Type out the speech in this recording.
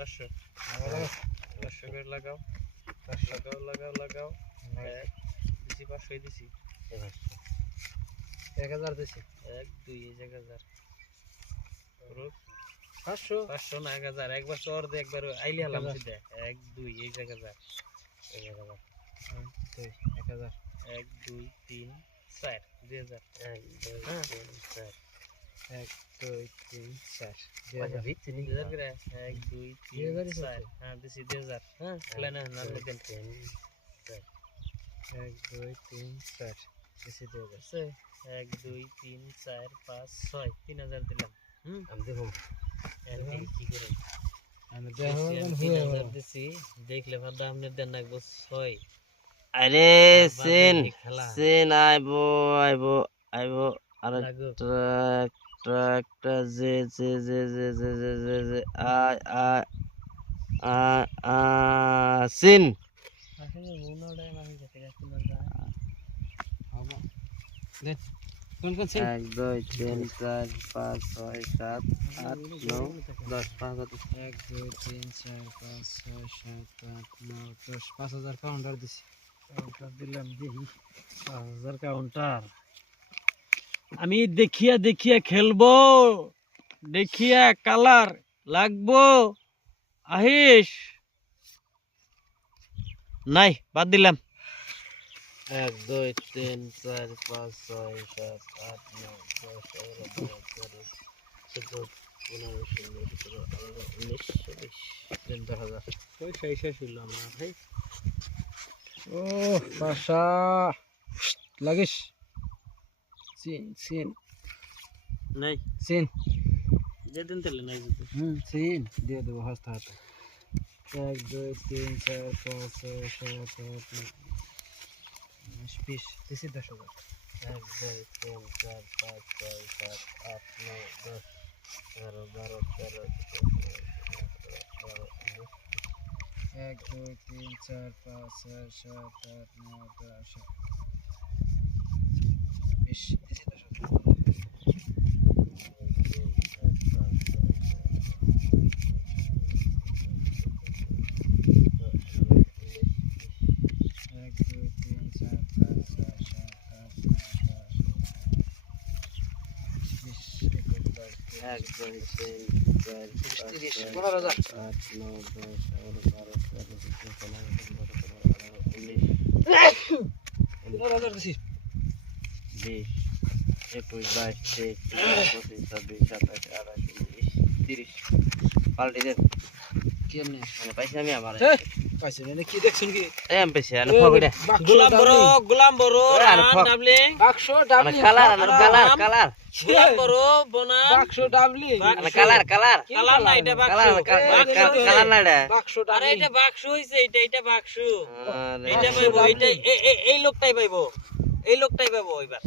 500 500 করে লাগাও লাগাও লাগাও দিছি 500 দিছি 1000 দিছি 1 2 এই 1000 রুক 500 না 1000 একবার চর দে একবার আইলি হলাম সিধা 1 2 এই 1000 এই 1000 1000 1 2 3 4 2000 1 2 3 4 1 2 3 4 2000 দিচ্ছি নি 2000 করে 1 2 3 4 হ্যাঁ দিছি 2000 হ্যাঁ প্ল্যানে নাম দেন 1 2 3 4 দিছি 2000 আছে 1 2 3 4 5 6 3000 দিলাম আমি দেখো এর কি করে আমি দেখো 3000 দিছি দেখলে ভাববা আপনি দেন লাগবো 6 আরে সিন আইবো আইবো আইবো আর ট্রাকটা যে আয় আয় সিন আসলে মনোডাই আমি যেতে যাচ্ছি না যা হবে দেখ কোন কোন সিন 1 2 3 4 5 6 7 8 9 10 5 1 2 3 4 5 6 7 8 9 10 5000 কাউন্টার দিছি কাউন্টার দিলাম দেখি 5000 কাউন্টার আমি দেখিয়া দেখিয়া খেলবো দেখিয়া কালার লাগবো আহিস নাই বাদ দিলাম 1 2 3 4 5 6 7 8 9 10 11 12 13 14 ওই সেই শেষ হইল আমার ভাই ও পাশা লাগিস সিন সিন নাই সিন যেদিন তেলে নাই যদি সিন দিয়ে দেবো হাসতে হাতে 1 2 3 4 5 6 7 8 9 20 দিছি 10000 1 2 3 4 5 6 7 8 9 10 11 12 13 1 2 3 4 5 6 7 8 9 10 20 দিছি 10000 1 2 3 4 5 6 7 8 9 10 1 2 3 4 30 5 15,000 8 9 10 11 12 15,000 দিছি 20 21 22 23 24 25 26 27 28 30 পাল্টি দেন কেমনে মানে পয়সা আমি আমার পাইছেন না কি দেখছেন কি এম পয়সা না ফগড়া গোলাম বড় রান ডাবলিং বাক্সো ডাবলি কালার কালার গোলাম বড় বনা বাক্সো ডাবলি কালার কালার না এটা বাক্স কালার না এটা বাক্সো আরে ডাবলি এটা বাক্স হইছে এটা বাক্স আরে এটা পাইবো এটা এই লোকটাই পাইবো এই লোকটাই পাইবো এবার